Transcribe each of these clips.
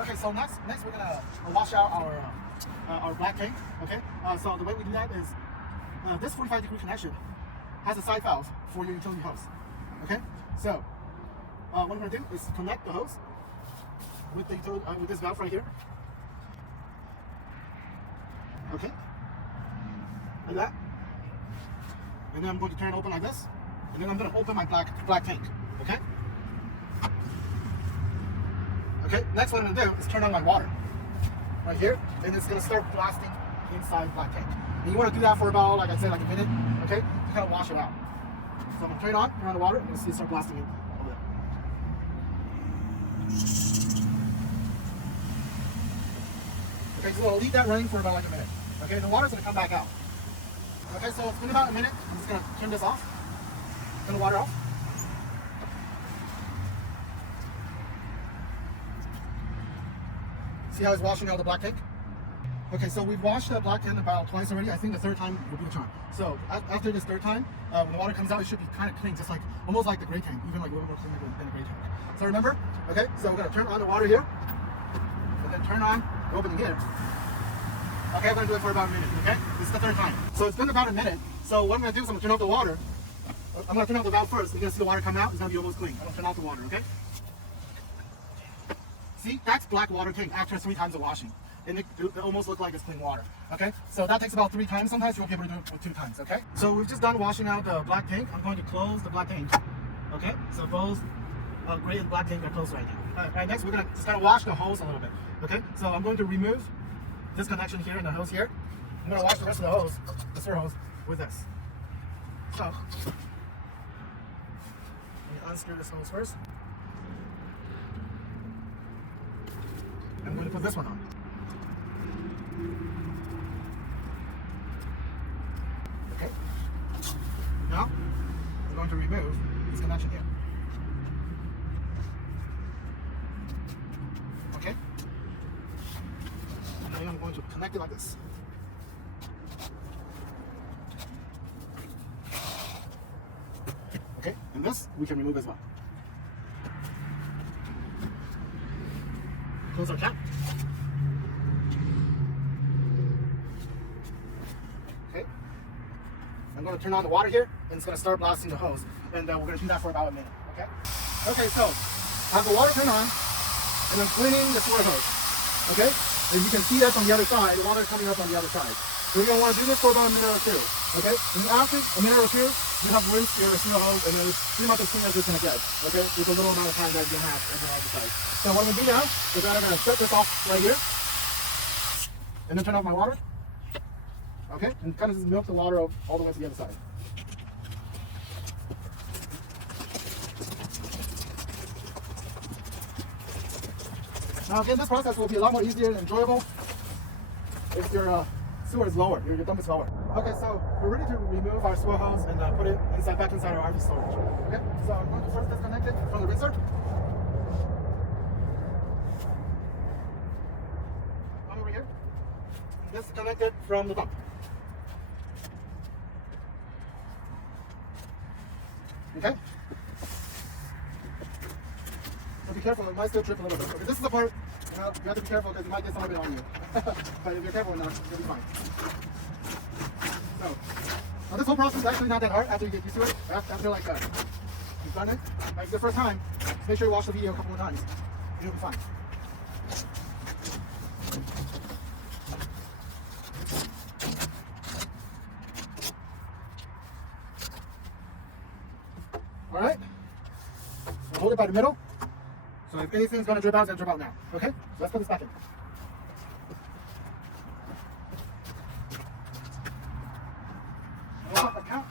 Okay, so next we're gonna wash out our black tank. Okay, so the way we do that is this 45-degree connection has a side valve for your utility hose. Okay, so what we're gonna do is connect the hose with the with this valve right here. Okay, like that. And then I'm going to turn it open like this, and then I'm going to open my black tank. Okay. Okay, next what I'm going to do is turn on my water right here, and it's going to start blasting inside black tank. And you want to do that for about, like I said, like a minute, okay, to kind of wash it out. So I'm going to turn on the water, and you'll see it start blasting in over there. Okay, so I'll leave that running for about like a minute. Okay, the water's going to come back out. Okay, so it's been about a minute. I'm just going to turn this off, turn the water off. See how it's washing out the black tank? Okay, so we've washed the black tank about twice already. I think the third time will be the charm. So after this third time, when the water comes out, it should be kind of clean, just like almost like the gray tank, even like a little more cleaner than the gray tank. So remember, okay, so we're gonna turn on the water here, and then turn on the opening here. Okay, I'm gonna do it for about a minute, okay? This is the third time. So it's been about a minute. So what I'm gonna do is I'm gonna turn off the water. I'm gonna turn off the valve first. You're gonna see the water come out. It's gonna be almost clean. I'm gonna turn off the water, okay? See, that's black water tank after 3 times of washing. And it almost looks like it's clean water, okay? So that takes about 3 times. Sometimes you won't be able to do it with 2 times, okay? So we've just done washing out the black tank. I'm going to close the black tank, okay? So both gray and black tank are closed right now. All right, next we're gonna just wash the hose a little bit, okay? So I'm going to remove this connection here and the hose here. I'm gonna wash the rest of the hose, the Scissor hose, with this. So, let me unscrew this hose first. I'm going to put this one on. Okay. Now, I'm going to remove this connection here. Okay. And then I'm going to connect it like this. Okay, and this we can remove as well. Close our cap. Okay. I'm going to turn on the water here, and it's going to start blasting the hose. And we're going to do that for about a minute. Okay. Okay. So I have the water turned on, and I'm cleaning the Scissor hose. Okay. And you can see that from the other side. The water is coming up on the other side. So you're going to want to do this for about a minute or 2. Okay. And after a minute or 2, you have rinsed your Scissor hose, and it's pretty much as clean as it's going to get. Okay. With a little amount of time that you have on the other side. So what I'm going to do now is that I'm going to shut this off right here, and then turn off my water. Okay, and kind of just milk the water all the way to the other side. Now again, this process will be a lot more easier and enjoyable if your sewer is lower, your dump is lower. Okay, so we're ready to remove our Scissor hose and put it back inside our RV storage. Okay, so I'm going to first disconnect it from the rinser. Come over here. Disconnect it from the dump. Okay? So be careful, it might still trip a little bit. Okay, this is the part, you have to be careful because it might get some of it on you. But if you're careful enough, you'll be fine. So, now this whole process is actually not that hard after you get used to it. After like you've done it, like the first time, just make sure you watch the video a couple of times. You'll be fine. Alright? So hold it by the middle. So if anything's going to drip out, it's going to drip out now. Okay? So let's put this back in. Roll up the count.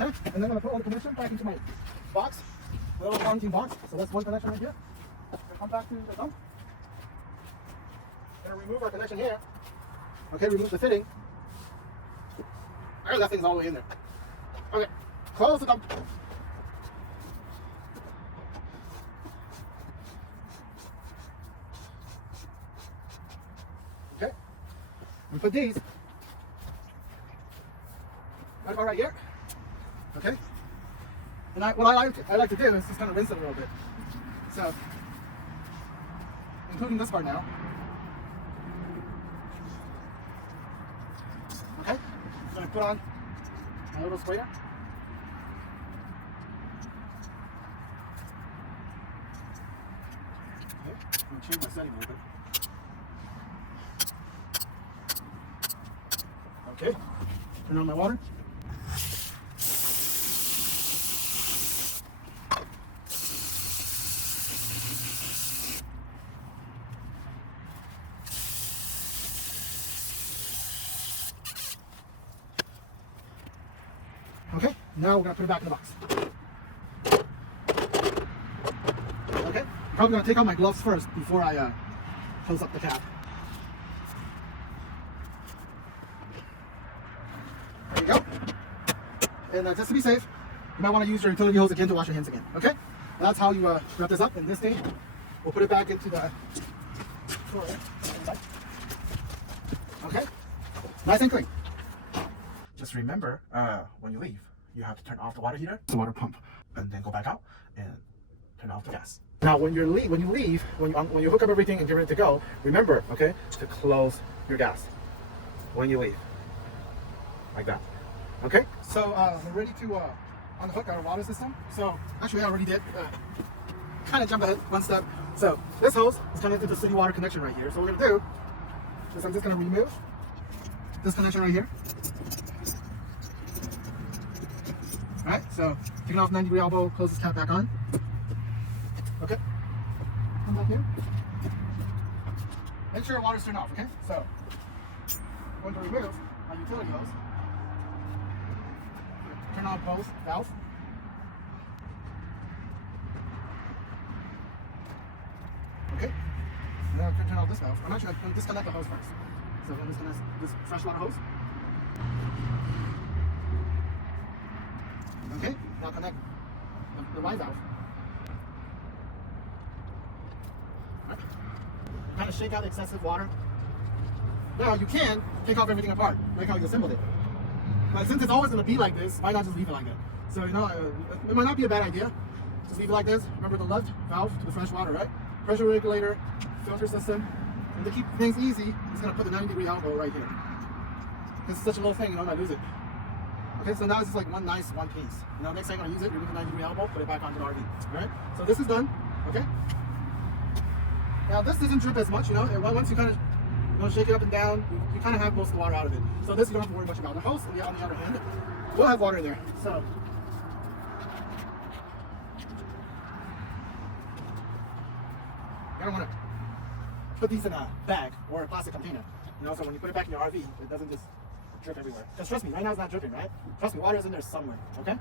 Okay, and then I'm going to put all the connection back into my box, a little quarantine box. So that's one connection right here. I'm going to come back to the dump. I'm going to remove our connection here. Okay, remove the fitting. I heard that thing's all the way in there. Okay, close the dump. put these right about right here. Okay. And what I like to do is just kind of rinse it a little bit. So, including this part now. Okay. I'm going to put on my little sprayer. Okay. I'm going to change my setting a little bit. Okay. Turn on my water. Okay, now we're gonna put it back in the box. Okay, I'm probably gonna take out my gloves first before I close up the cap. There you go. And just to be safe, you might want to use your utility hose again to wash your hands again. Okay, that's how you wrap this up. And this thing, we'll put it back into the drawer. Okay, nice and clean. Just remember, when you leave, you have to turn off the water heater, the water pump, and then go back out and turn off the gas. Now, when you leave, when you hook up everything and get ready to go, remember, okay, to close your gas when you leave, like that. Okay. So we're ready to unhook our water system. So actually, I already did. Kind of jump ahead one step. So this hose is connected to the city water connection right here. So what we're gonna do is I'm just gonna remove this connection right here. Alright, so taking off 90-degree elbow, close this cap back on. Okay. Come back here. Make sure your water's turned off, okay? So, I'm going to remove my utility hose. Turn on both valves. Okay. Now I'm going to turn off this valve. I'm actually going to disconnect the hose first. So I'm going to disconnect this fresh water hose. Okay, now connect the Y valve. Right. Kind of shake out excessive water. Now you can take off everything apart, like how you assembled it. But since it's always going to be like this, why not just leave it like that? So, you know, it might not be a bad idea. Just leave it like this. Remember the left valve to the fresh water, right? Pressure regulator, filter system. And to keep things easy, it's going to put the 90-degree elbow right here. This is such a little thing, you know, I might lose it. Okay, so now it's just like one piece. You know, next time I'm gonna use it, remove the 90-degree elbow, put it back onto the RV. Alright? So this is done. Okay? Now this doesn't drip as much, you know. Once you kind of shake it up and down, you kind of have most of the water out of it. So this you don't have to worry much about. The hose, on the other hand, will have water in there. So you don't want to put these in a bag or a plastic container. You know, so when you put it back in your RV, it doesn't just drip everywhere. Just trust me, right now it's not dripping, right? Trust me, water is in there somewhere, okay?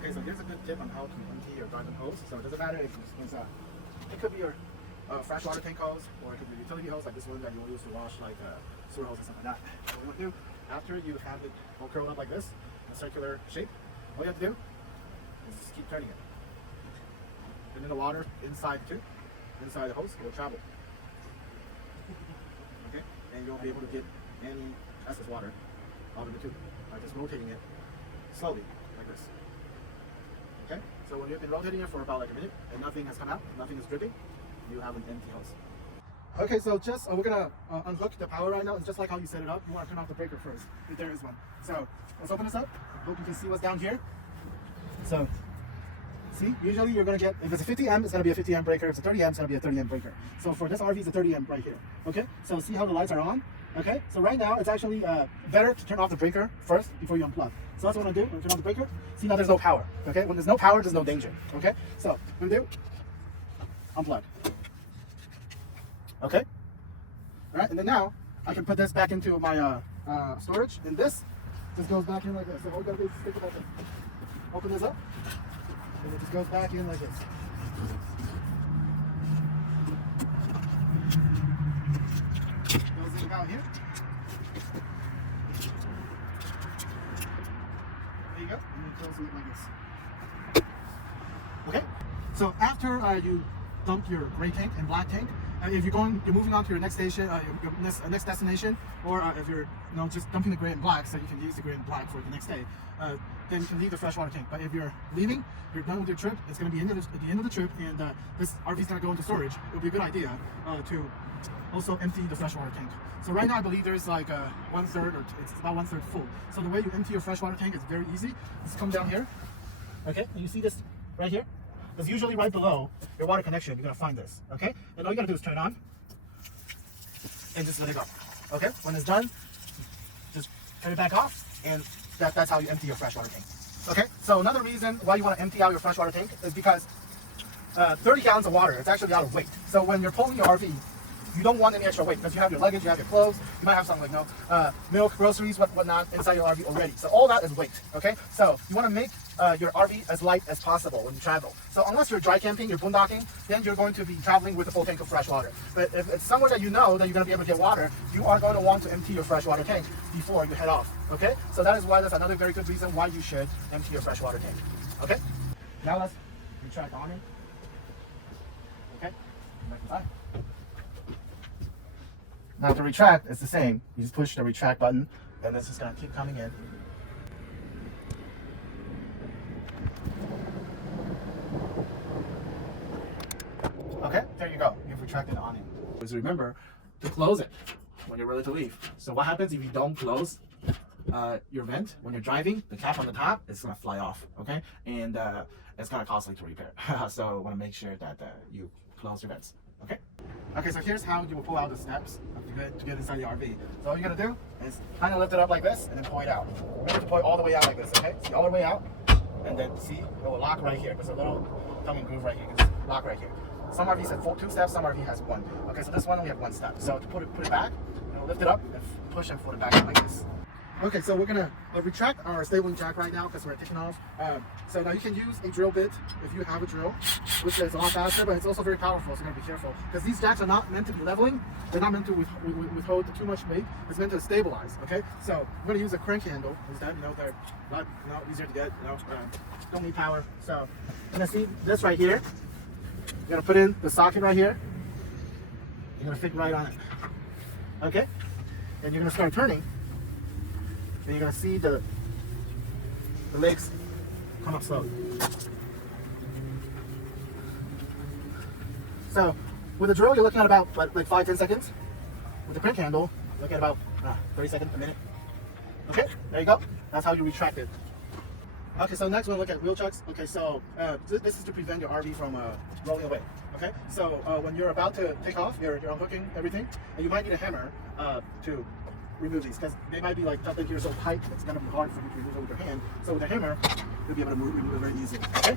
Okay, so here's a good tip on how to empty your garden hose. So it doesn't matter if it could be your freshwater tank hose, or it could be a utility hose like this one that you will use to wash like sewer hose or something like that. So what you want to do, after you have it all curled up like this, in a circular shape, all you have to do is just keep turning it. And then the water inside the hose will travel. Okay? And you'll be able to get any excess water out of the tube by just rotating it slowly like this. Okay, so when you've been rotating it for about like a minute and nothing has come out, nothing is dripping, you have an empty hose. Okay, so just we're gonna unhook the power right now. It's just like how you set it up. You want to turn off the breaker first, if there is one. So let's open this up. I hope you can see what's down here. So see, usually you're gonna get, if it's a 50 amp, it's gonna be a 50 amp breaker. If it's a 30 amp, it's gonna be a 30 amp breaker. So for this RV, it's a 30 amp right here. Okay, so see how the lights are on. Okay, so right now it's actually better to turn off the breaker first before you unplug. So that's what I'm gonna do. I'm gonna turn off the breaker. See, now there's no power. Okay, when there's no power, there's no danger. Okay, so what I'm gonna do, unplug. Okay, all right, and then now I can put this back into my storage, and this just goes back in like this. So all we gotta do is stick it like this. Open this up, and it just goes back in like this. Goes in about here. There you go. And then close it like this. Okay. So after you dump your gray tank and black tank, if you're moving on to your next station, your next destination, or if you're just dumping the gray and black, so you can use the gray and black for the next day, then you can leave the freshwater tank. But if you're leaving, you're done with your trip, it's going to be at the end of the trip, and this RV is going to go into storage. It would be a good idea to also empty the freshwater tank. So right now I believe there's like 1/3, or it's about 1/3 full. So the way you empty your freshwater tank is very easy. Just come down here, okay, and you see this right here? It's usually right below your water connection. You're gonna find this, okay? And all you gotta do is turn it on and just let it go, okay? When it's done, just turn it back off, and that's how you empty your freshwater tank. Okay, so another reason why you want to empty out your freshwater tank is because 30 gallons of water, it's actually out of weight. So when you're pulling your RV, you don't want any extra weight because you have your luggage, you have your clothes, you might have some milk, groceries, whatnot inside your RV already. So all that is weight, okay? So you want to make your RV as light as possible when you travel. So unless you're dry camping, you're boondocking, then you're going to be traveling with a full tank of fresh water. But if it's somewhere that you know that you're going to be able to get water, you are going to want to empty your freshwater tank before you head off, okay? So that is why that's another very good reason why you should empty your freshwater tank, okay? Now let's retract the awning, okay? Back inside. Now to retract, it's the same. You just push the retract button, and it's just gonna keep coming in. Okay, there you go. You've retracted the awning. Just remember to close it when you're ready to leave. So what happens if you don't close your vent when you're driving? The cap on the top is gonna fly off, okay? And it's kind of costly to repair. So I want to make sure that you close your vents, okay? Okay, so here's how you will pull out the steps to get inside the RV. So all you're gonna do is kind of lift it up like this and then pull it out. Remember to pull it all the way out like this, okay? See, all the way out, and then see, it will lock right here. There's a little tongue and groove right here. You can just lock right here. Some RVs have 2 steps, some RV has 1. Okay, so this one only have 1 step. So to put it back, lift it up and push and pull it back like this. Okay, so we're gonna retract our stowing jack right now because we're taking off. So now you can use a drill bit if you have a drill, which is a lot faster, but it's also very powerful, so you gotta be careful. Because these jacks are not meant to be leveling, they're not meant to withhold too much weight, it's meant to stabilize, okay? So we're gonna use a crank handle instead, they're not easier to get, don't need power. So you're gonna see this right here. You're gonna put in the socket right here. You're gonna fit right on it, okay? And you're gonna start turning. And you're gonna see the legs come up slowly. So with the drill, you're looking at about like 5-10 seconds. With the crank handle, look at about 30 seconds, a minute. Okay, there you go. That's how you retract it. Okay, so next we'll look at wheel chucks. Okay, so this is to prevent your RV from rolling away. Okay, so when you're about to take off, you're unhooking everything, and you might need a hammer to remove these because they might be like tucked in here so tight it's gonna be hard for you to remove it with your hand. So with a hammer, you'll be able to remove it very easily. Okay.